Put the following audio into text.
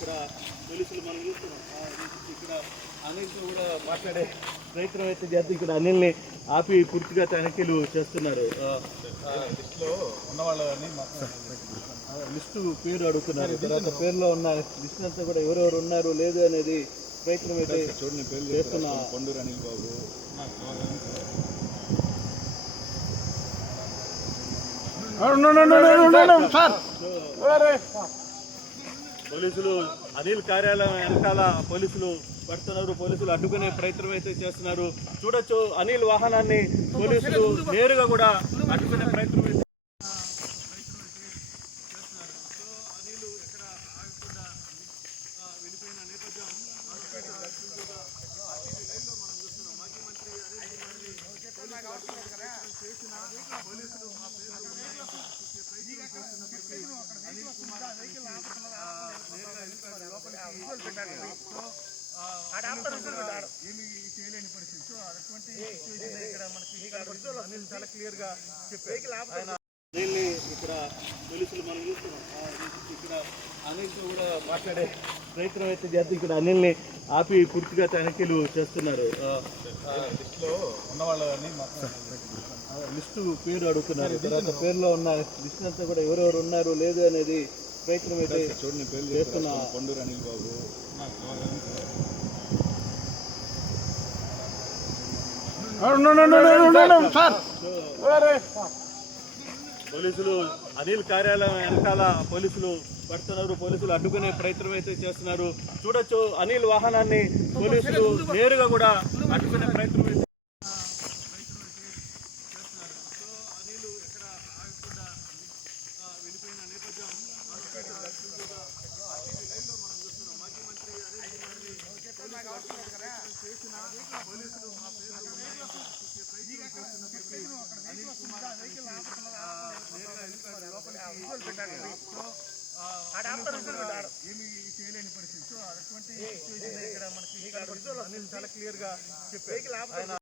ఇక్కడ పోలీసులు మనం చూస్తున్నాం. ఆ, ఇక్కడ అనిల్తో కూడా మాట్లాడే ప్రయత్నం అయితే చేస్తే ఇక్కడ అనిల్ని ఆపి పూర్తిగా తనిఖీలు చేస్తున్నారు. లిస్టులో ఉన్న వాళ్ళని మాత్రం ఆ, లిస్టు పేరు అడుగుతున్నారు. తర్వాత పేరులో ఉన్న లిస్ట్ అంతా కూడా ఎవరెవరు ఉన్నారు లేదు అనేది ప్రయత్నం అయితే చూడండి పేర్లు చేస్తున్నా. కొండూరు అనిల్ బాబు. పోలీసులు అనిల్ కార్యాలయం వెనకాల పోలీసులు పడుతున్నారు. పోలీసులు అడ్డుకునే ప్రయత్నం అయితే చేస్తున్నారు. చూడొచ్చు అనిల్ వాహనాన్ని పోలీసులు నేరుగా కూడా అడ్డుకునే ప్రయత్నం అయితే ఏమి చేయలేని పరిస్థితి. సో అటువంటి సిచ్యువేషన్ ఇక్కడ మనకి కనబడుతుంది. అనిల్ చాలా క్లియర్గా చెప్పారు. ఆయన అనిల్ని ఇక్కడ పోలీసులు మనం చూస్తున్నాం. ఇక్కడ అనిల్తో కూడా మాట్లాడే ప్రయత్నం అయితే చేస్తే ఇక్కడ అనిల్ని ఆపి పూర్తిగా తనిఖీలు చేస్తున్నారు. లిస్టులో ఉన్న వాళ్ళని మాత్రం ఆ, లిస్టు పేరు అడుగుతున్నారు. తర్వాత పేరులో ఉన్న లిస్ట్ అంతా కూడా ఎవరెవరు ఉన్నారు లేదు అనేది ప్రయత్నం అయితే చేస్తున్నా కొండూరు అనిల్ బాబు. పోలీసులు అనిల్ కార్యాలయం వెనకాల పోలీసులు పడుతున్నారు పోలీసులు అడ్డుకునే ప్రయత్నం అయితే చేస్తున్నారు. చూడొచ్చు అనిల్ వాహనాన్ని పోలీసులు నేరుగా కూడా అడ్డుకునే ప్రయత్నం ఏమి చేయలేని పరిస్థితి సో అటువంటి ఇక్కడ మనకి చాలా క్లియర్ చెప్పారు